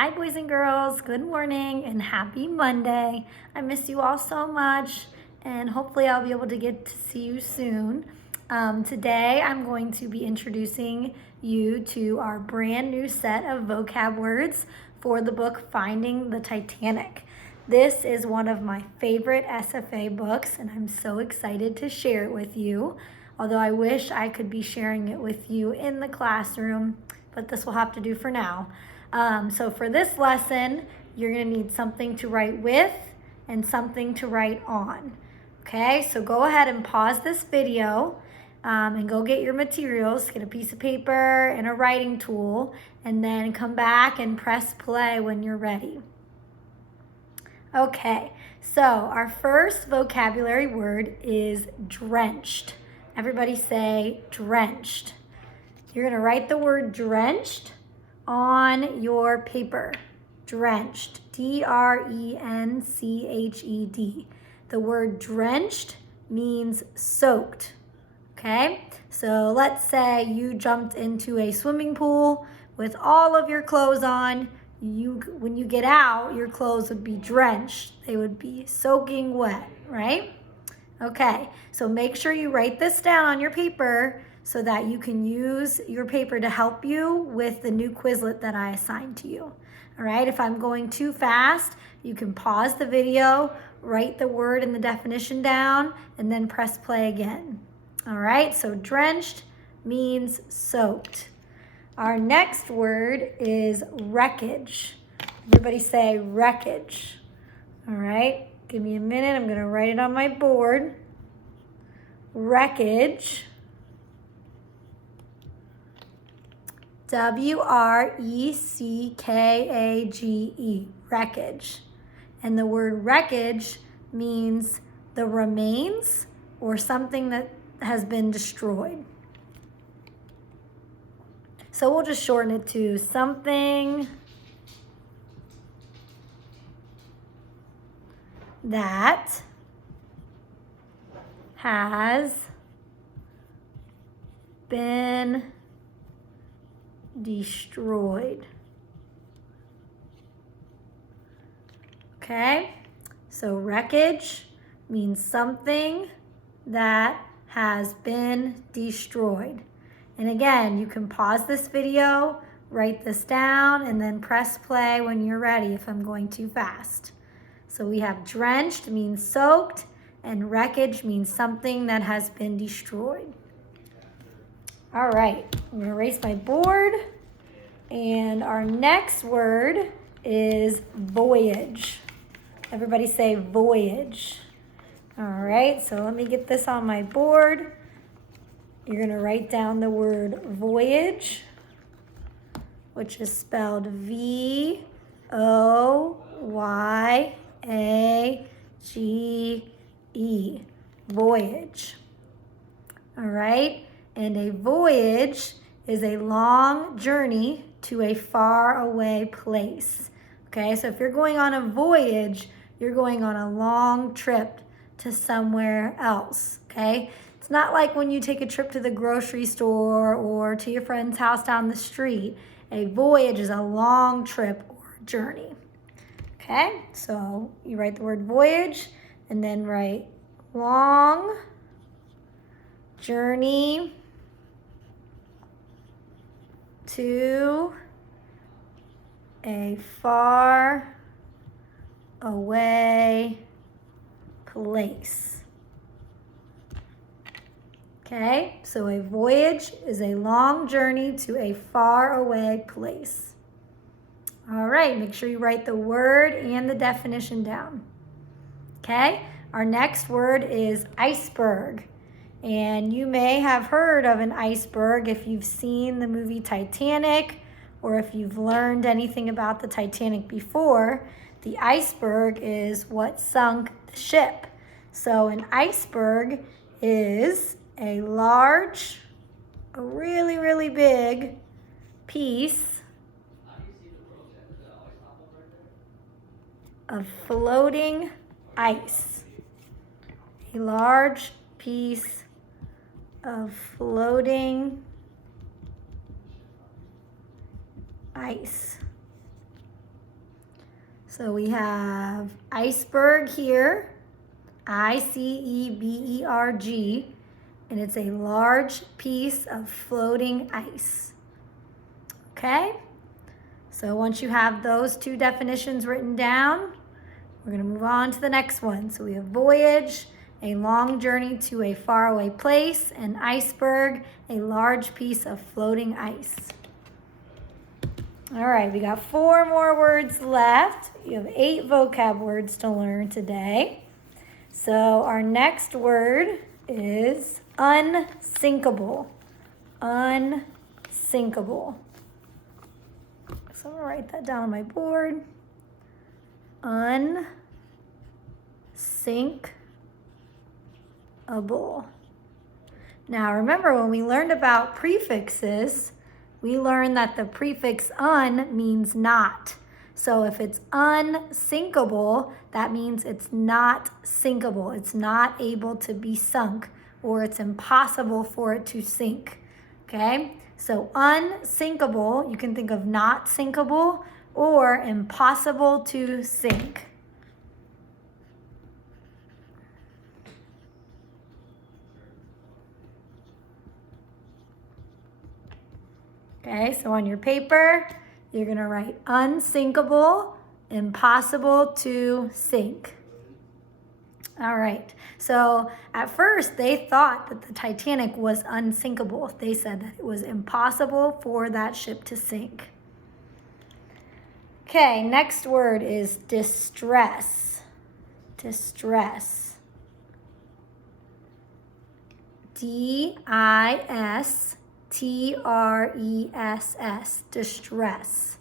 Hi, boys and girls. Good morning and happy Monday. I miss you all so much, and hopefully I'll be able to get to see you soon. Today, I'm going to be introducing you to our brand new set of vocab words for the book Finding the Titanic. This is one of my favorite SFA books, and I'm so excited to share it with you. Although I wish I could be sharing it with you in the classroom, but this will have to do for now. So for this lesson, you're going to need something to write with and something to write on. Okay, so go ahead and pause this video and go get your materials, get a piece of paper and a writing tool, and then come back and press play when you're ready. Okay, so our first vocabulary word is drenched. Everybody say drenched. You're going to write the word drenched on your paper. Drenched, D-R-E-N-C-H-E-D. The word drenched means soaked, okay? So let's say you jumped into a swimming pool with all of your clothes on. When you get out, your clothes would be drenched. They would be soaking wet, right? Okay, so make sure you write this down on your paper so that you can use your paper to help you with the new Quizlet that I assigned to you. All right, if I'm going too fast, you can pause the video, write the word and the definition down, and then press play again. All right, so drenched means soaked. Our next word is wreckage. Everybody say wreckage. All right, give me a minute. I'm going to write it on my board. Wreckage. W-R-E-C-K-A-G-E. Wreckage. And the word wreckage means the remains or something that has been destroyed. So we'll just shorten it to something that has been destroyed. Okay, so wreckage means something that has been destroyed. And again, you can pause this video, write this down, and then press play when you're ready if I'm going too fast. So we have drenched means soaked, and wreckage means something that has been destroyed. All right, I'm going to erase my board. And our next word is voyage. Everybody say voyage. All right, so let me get this on my board. You're going to write down the word voyage, which is spelled V-O-Y-A-G-E. Voyage. All right, and a voyage is a long journey to a far away place. Okay, so if you're going on a voyage, you're going on a long trip to somewhere else. Okay, it's not like when you take a trip to the grocery store or to your friend's house down the street. A voyage is a long trip or journey. Okay, so you write the word voyage and then write long journey to a far away place. Okay, so a voyage is a long journey to a far away place. All right, make sure you write the word and the definition down. Okay, our next word is iceberg. And you may have heard of an iceberg if you've seen the movie Titanic or if you've learned anything about the Titanic before. The iceberg is what sunk the ship. So an iceberg is a large, a really, really big piece of floating ice. A large piece of floating ice. So we have iceberg here, I-C-E-B-E-R-G, and it's a large piece of floating ice. Okay? So once you have those two definitions written down, we're going to move on to the next one. So we have voyage, a long journey to a faraway place, and iceberg, a large piece of floating ice. All right, we got 4 more words left. You have 8 vocab words to learn today. So our next word is unsinkable. Unsinkable. So I'm going to write that down on my board. Unsinkable. Now remember, when we learned about prefixes, we learned that the prefix un means not. So if it's unsinkable, that means it's not sinkable. It's not able to be sunk, or it's impossible for it to sink. Okay? So unsinkable, you can think of not sinkable or impossible to sink. Okay, so on your paper, you're going to write unsinkable, impossible to sink. All right, so at first they thought that the Titanic was unsinkable. They said that it was impossible for that ship to sink. Okay, next word is distress. Distress. D-I-S-T-R-E-S-S. Distress.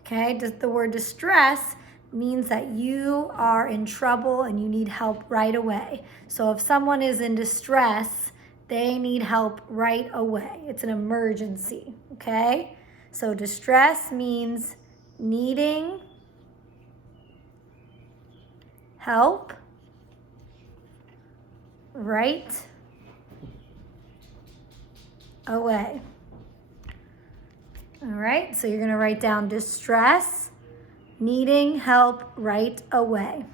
Okay, the word distress means that you are in trouble and you need help right away. So if someone is in distress, they need help right away. It's an emergency, okay? So distress means needing help right away. All right, so you're going to write down distress, needing help right away.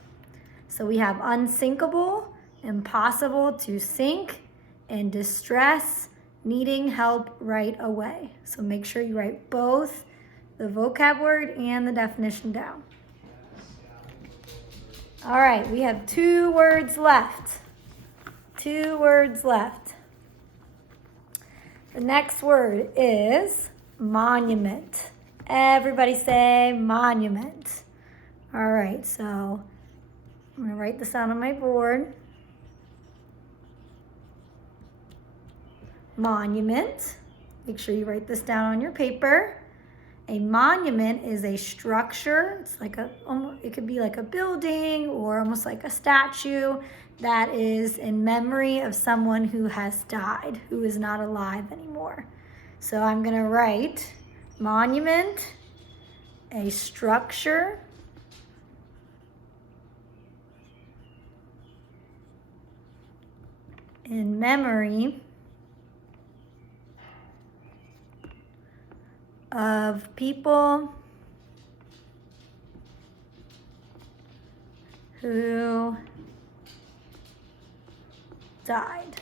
So we have unsinkable, impossible to sink, and distress, needing help right away. So make sure you write both the vocab word and the definition down. All right, we have 2 words left. 2 words left. The next word is monument. Everybody say monument. All right, so I'm going to write this down on my board. Monument. Make sure you write this down on your paper. A monument is a structure. It's like it could be like a building or almost like a statue that is in memory of someone who has died, who is not alive anymore. So I'm going to write monument, a structure in memory of people who died.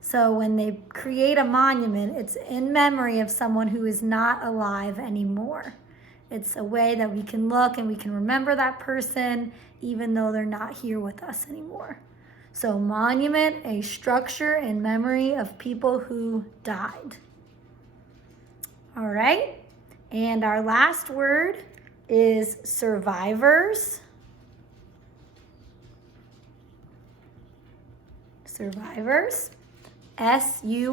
So when they create a monument, it's in memory of someone who is not alive anymore. It's a way that we can look and we can remember that person even though they're not here with us anymore. So monument, a structure in memory of people who died. All right, and our last word is survivors. Survivors, S-U-R-V-I-V-O-R-S,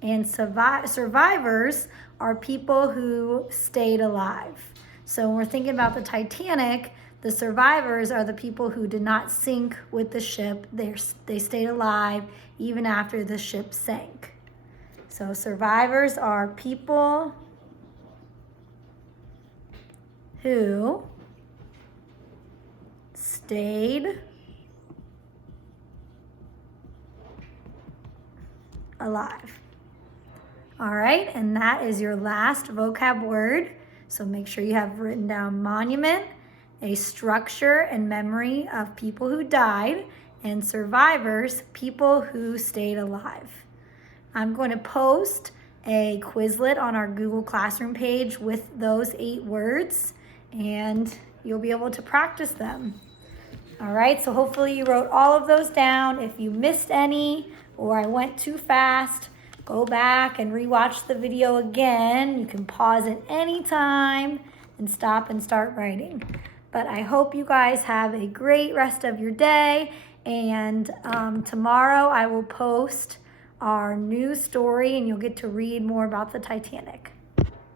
and survivors are people who stayed alive. So when we're thinking about the Titanic, the survivors are the people who did not sink with the ship. They stayed alive even after the ship sank. So survivors are people who stayed alive. All right, and that is your last vocab word. So make sure you have written down monument, a structure and memory of people who died, and survivors, people who stayed alive. I'm going to post a Quizlet on our Google Classroom page with those 8 words, and you'll be able to practice them. All right, so hopefully you wrote all of those down. If you missed any or I went too fast, go back and rewatch the video again. You can pause at any time and stop and start writing. But I hope you guys have a great rest of your day. And tomorrow I will post our new story and you'll get to read more about the Titanic.